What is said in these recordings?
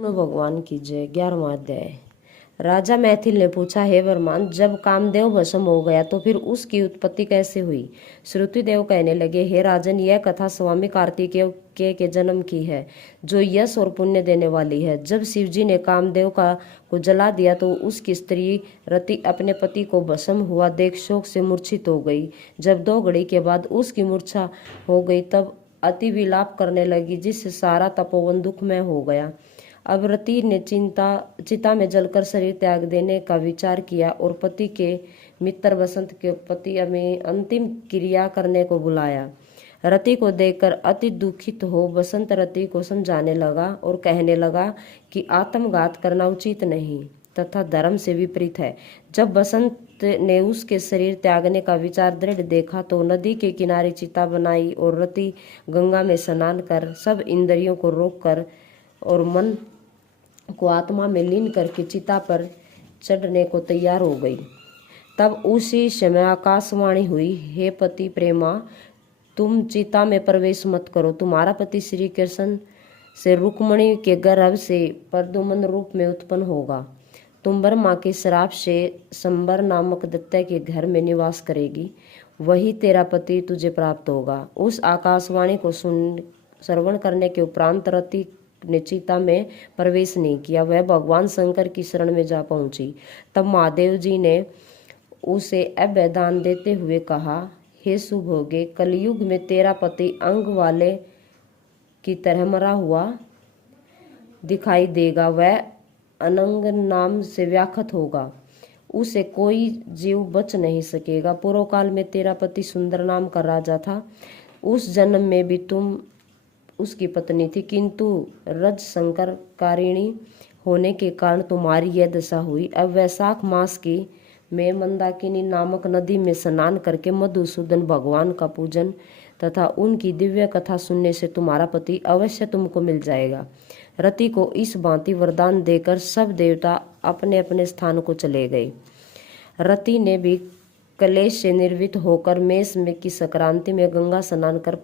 भगवान की जय। 11वां अध्याय। राजा मैथिल ने पूछा, हे वरमान, जब कामदेव भस्म हो गया तो फिर उसकी उत्पत्ति कैसे हुई? श्रुतिदेव कहने लगे, हे राजन, यह कथा स्वामी कार्तिकेय के जन्म की है, जो यश और पुण्य देने वाली है। जब शिवजी ने कामदेव को जला दिया तो उसकी स्त्री रति अपने पति को भस्म हुआ देख शोक से मूर्छित हो गई। जब 2 घड़ी के बाद उसकी मूर्छा हो गई तब अति विलाप करने लगी, जिससे सारा तपोवन दुखमय हो गया। अब रति ने चिता में जलकर शरीर त्याग देने का विचार किया और पति के मित्र बसंत के पति में अंतिम क्रिया करने को बुलाया। रति को देखकर अति दुखित हो बसंत रति को समझाने लगा और कहने लगा कि आत्मघात करना उचित नहीं तथा धर्म से विपरीत है। जब बसंत ने उसके शरीर त्यागने का विचार दृढ़ देखा तो नदी के किनारे चिता बनाई और रति गंगा में स्नान कर सब इंद्रियों को रोककर और मन को आत्मा में लीन करके चिता पर चढ़ने को तैयार हो गई। तब उसी समय आकाशवाणी हुई, हे पति प्रेमा, तुम चिता में प्रवेश मत करो। तुम्हारा पति श्री कृष्ण से रुक्मणी के गर्भ से प्रद्युम्न रूप में उत्पन्न होगा। तुम ब्रह्मा के श्राप से संबर नामक दैत्य के घर में निवास करेगी, वही तेरा पति तुझे प्राप्त होगा। उस आकाशवाणी को श्रवण करने के उपरांत रति ने चिता में प्रवेश नहीं किया। वह भगवान शंकर की शरण में जा पहुंची। तब महादेव जी ने उसे अभयदान देते हुए कहा, हे सुभोगे, कलयुग में तेरा पति अंग वाले की तरह मरा हुआ दिखाई देगा। वह अनंग नाम से व्याख्यात होगा, उसे कोई जीव बच नहीं सकेगा। पूर्व काल में तेरा पति सुंदर नाम का राजा था। उस जन्म में भी तुम उसकी पत्नी थी, किंतु रज संकर कारिणी होने के कारण तुम्हारी यह दशा हुई। अब वैशाख मास की में मंदाकिनी नामक नदी में स्नान करके मधुसूदन भगवान का पूजन तथा उनकी दिव्य कथा सुनने से तुम्हारा पति अवश्य तुमको मिल जाएगा। रति को इस भांति वरदान देकर सब देवता अपने अपने स्थान को चले गए। रति ने भी कलेश से निर्वित होकर मेष में की संक्रांति में गंगा स्नान कर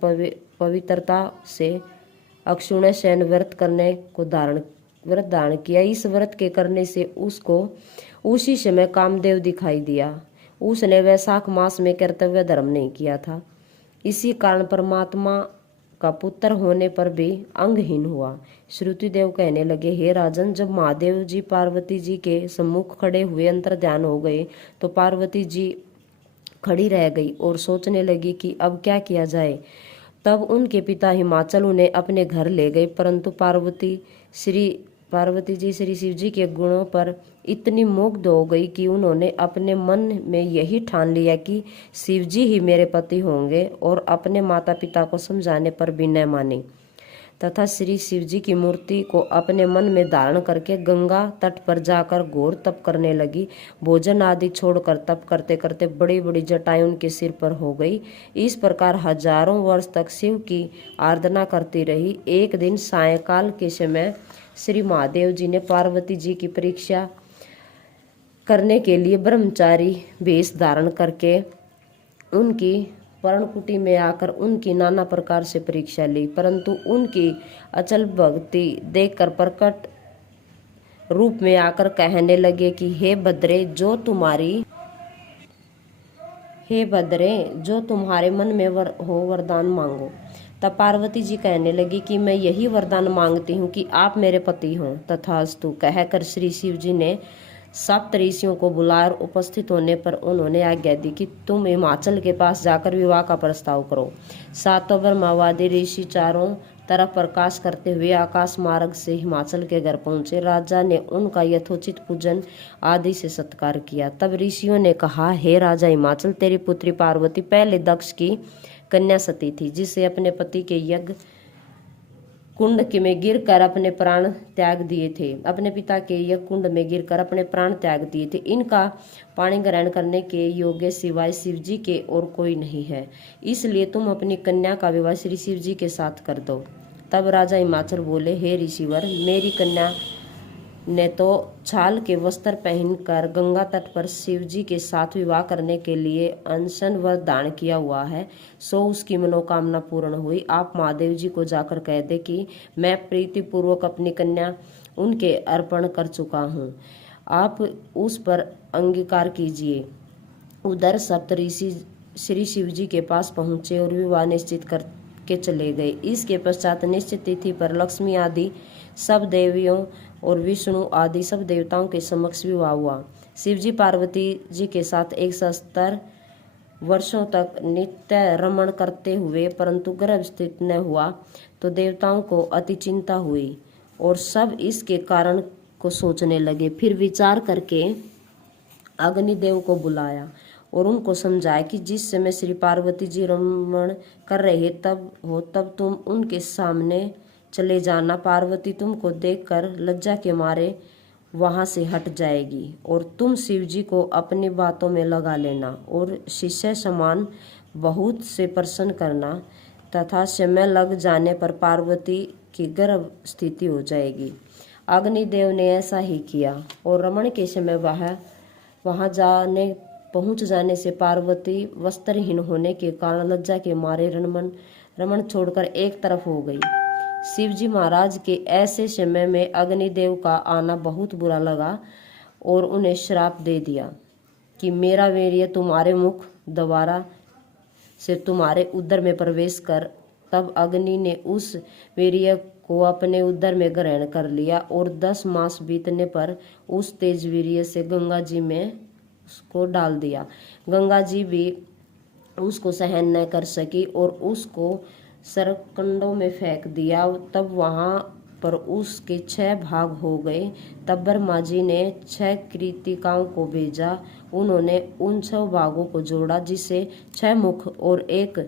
पवित्रता से अक्षुण्य शयन व्रत करने को व्रत धारण किया। इस व्रत के करने से उसको उसी समय कामदेव दिखाई दिया। उसने वैशाख मास में कर्तव्य धर्म नहीं किया था, इसी कारण परमात्मा का पुत्र होने पर भी अंगहीन हुआ। श्रुतिदेव कहने लगे, हे राजन, जब महादेव जी पार्वती जी के सम्मुख खड़े हुए अंतर ध्यान हो गए तो पार्वती जी खड़ी रह गई और सोचने लगी कि अब क्या किया जाए। तब उनके पिता हिमाचल उन्हें अपने घर ले गए, परंतु पार्वती जी श्री शिव जी के गुणों पर इतनी मुग्ध हो गई कि उन्होंने अपने मन में यही ठान लिया कि शिव जी ही मेरे पति होंगे और अपने माता पिता को समझाने पर भी न मानी तथा श्री शिव जी की मूर्ति को अपने मन में धारण करके गंगा तट पर जाकर घोर तप करने लगी। भोजन आदि छोड़कर तप करते करते बड़ी बड़ी जटाएं उनके सिर पर हो गई। इस प्रकार हजारों वर्ष तक शिव की आराधना करती रही। एक दिन सायंकाल के समय श्री महादेव जी ने पार्वती जी की परीक्षा करने के लिए ब्रह्मचारी वेश धारण करके उनकी पर्णकुटी में आकर उनकी नाना प्रकार से परीक्षा ली, परंतु उनकी अचल भक्ति देखकर प्रकट रूप में आकर कहने लगे कि हे भद्रे, जो तुम्हारे मन में हो वरदान मांगो। तब पार्वती जी कहने लगी कि मैं यही वरदान मांगती हूँ कि आप मेरे पति हों। तथास्तु कहकर श्री शिव जी ने सप्त ऋषियों को बुलाकर उपस्थित होने पर उन्होंने आज्ञा दी कि तुम हिमाचल के पास जाकर विवाह का प्रस्ताव करो। सातों ब्रह्मावादी ऋषि चारों तरफ प्रकाश करते हुए आकाश मार्ग से हिमाचल के घर पहुंचे। राजा ने उनका यथोचित पूजन आदि से सत्कार किया। तब ऋषियों ने कहा, हे राजा हिमाचल, तेरी पुत्री पार्वती पहले दक्ष की कन्या सती थी, जिसे अपने पति के यज्ञ कुंड में गिरकर अपने प्राण त्याग दिए थे। अपने पिता के यज्ञ कुंड में गिरकर अपने प्राण त्याग दिए थे। इनका पानी ग्रहण करने के योग्य सिवाय शिव जी के और कोई नहीं है, इसलिए तुम अपनी कन्या का विवाह श्री शिव जी के साथ कर दो। तब राजा हिमाचल बोले, हे ऋषिवर, मेरी कन्या ने तो छाल के वस्त्र पहनकर गंगा तट पर शिव जी के साथ विवाह करने के लिए अनशन व्रत धारण किया हुआ है, सो उसकी मनोकामना पूर्ण हुई। आप महादेव जी को जाकर कह दे कि मैं प्रीतिपूर्वक अपनी कन्या उनके अर्पण कर चुका हूँ। आप उस पर अंगीकार कीजिए। उधर सप्तऋषि श्री शिव जी के पास पहुँचे और विवाह निश्चित करके चले गए। इसके पश्चात निश्चित तिथि पर लक्ष्मी आदि सब देवियों और विष्णु आदि सब देवताओं के समक्ष विवाह हुआ। शिवजी पार्वती जी के साथ 170 वर्षों तक नित्य रमण करते हुए, परंतु गर्भ स्थित न हुआ तो देवताओं को अति चिंता हुई और सब इसके कारण को सोचने लगे। फिर विचार करके अग्निदेव को बुलाया और उनको समझाया कि जिस समय श्री पार्वती जी रमण कर रहे तब तुम उनके सामने चले जाना। पार्वती तुमको देखकर लज्जा के मारे वहां से हट जाएगी और तुम शिव जी को अपनी बातों में लगा लेना और शिष्य समान बहुत से प्रसन्न करना, तथा समय लग जाने पर पार्वती की गर्भ स्थिति हो जाएगी। अग्निदेव ने ऐसा ही किया और रमण के समय वहां पहुंच जाने से पार्वती वस्त्रहीन होने के कारण लज्जा के मारे रमण छोड़कर एक तरफ हो गई। शिवजी महाराज के ऐसे समय में अग्निदेव का आना बहुत बुरा लगा और उन्हें श्राप दे दिया कि मेरा वीर्य तुम्हारे मुख द्वारा से तुम्हारे उदर में प्रवेश कर। तब अग्नि ने उस वीर्य को अपने उदर में ग्रहण कर लिया और 10 मास बीतने पर उस तेज वीर्य से गंगा जी में उसको डाल दिया। गंगा जी भी उसको सहन न कर सकी और उसको सरकंडों में फेंक दिया। तब वहां पर उसके 6 भाग हो गए। तब ब्रह्मा जी ने 6 कृतिकाओं को भेजा। उन्होंने उन 6 भागों को जोड़ा, जिससे 6 मुख और 1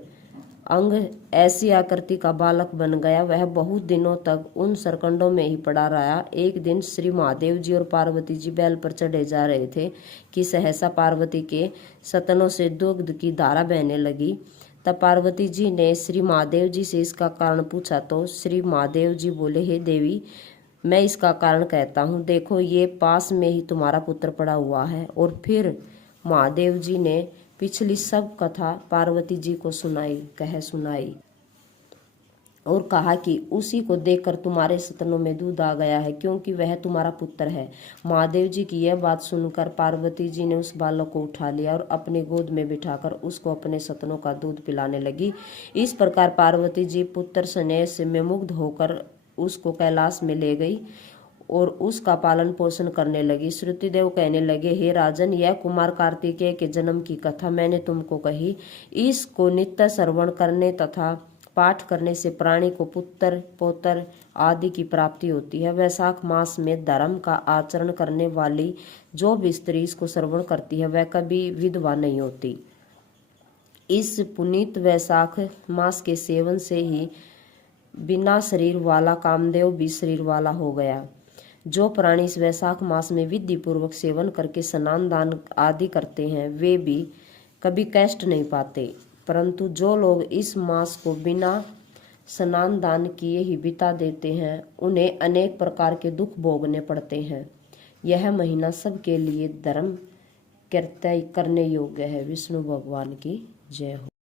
अंग ऐसी आकृति का बालक बन गया। वह बहुत दिनों तक उन सरकंडों में ही पड़ा रहा। एक दिन श्री महादेव जी और पार्वती जी बैल पर चढ़े जा रहे थे कि सहसा पार्वती के सतनों से दुग्ध की धारा बहने लगी। तब पार्वती जी ने श्री महादेव जी से इसका कारण पूछा तो श्री महादेव जी बोले, हे देवी, मैं इसका कारण कहता हूँ। देखो, ये पास में ही तुम्हारा पुत्र पड़ा हुआ है। और फिर महादेव जी ने पिछली सब कथा पार्वती जी को सुनाई और कहा कि उसी को देखकर तुम्हारे सतनों में दूध आ गया है, क्योंकि वह तुम्हारा पुत्र है। महादेव जी की यह बात सुनकर पार्वती जी ने उस बालक को उठा लिया और अपनी गोद में बिठाकर उसको अपने सतनों का दूध पिलाने लगी। इस प्रकार पार्वती जी पुत्र स्नेह में मुग्ध होकर उसको कैलाश में ले गई और उसका पालन पोषण करने लगी। श्रुतिदेव कहने लगे, हे राजन, यह कुमार कार्तिकेय के जन्म की कथा मैंने तुमको कही। इसको नित्य श्रवण करने तथा पाठ करने से प्राणी को पुत्र पौत्र आदि की प्राप्ति होती है। वैशाख मास में धर्म का आचरण करने वाली जो भी स्त्री इसको श्रवण करती है वह कभी विधवा नहीं होती। इस पुनीत वैशाख मास के सेवन से ही बिना शरीर वाला कामदेव भी शरीर वाला हो गया। जो प्राणी इस वैशाख मास में विधि पूर्वक सेवन करके स्नान दान आदि करते हैं वे भी कभी कष्ट नहीं पाते, परंतु जो लोग इस मास को बिना स्नान दान किए ही बिता देते हैं उन्हें अनेक प्रकार के दुख भोगने पड़ते हैं। यह महीना सबके लिए धर्म कर्तव्य करने योग्य है। विष्णु भगवान की जय हो।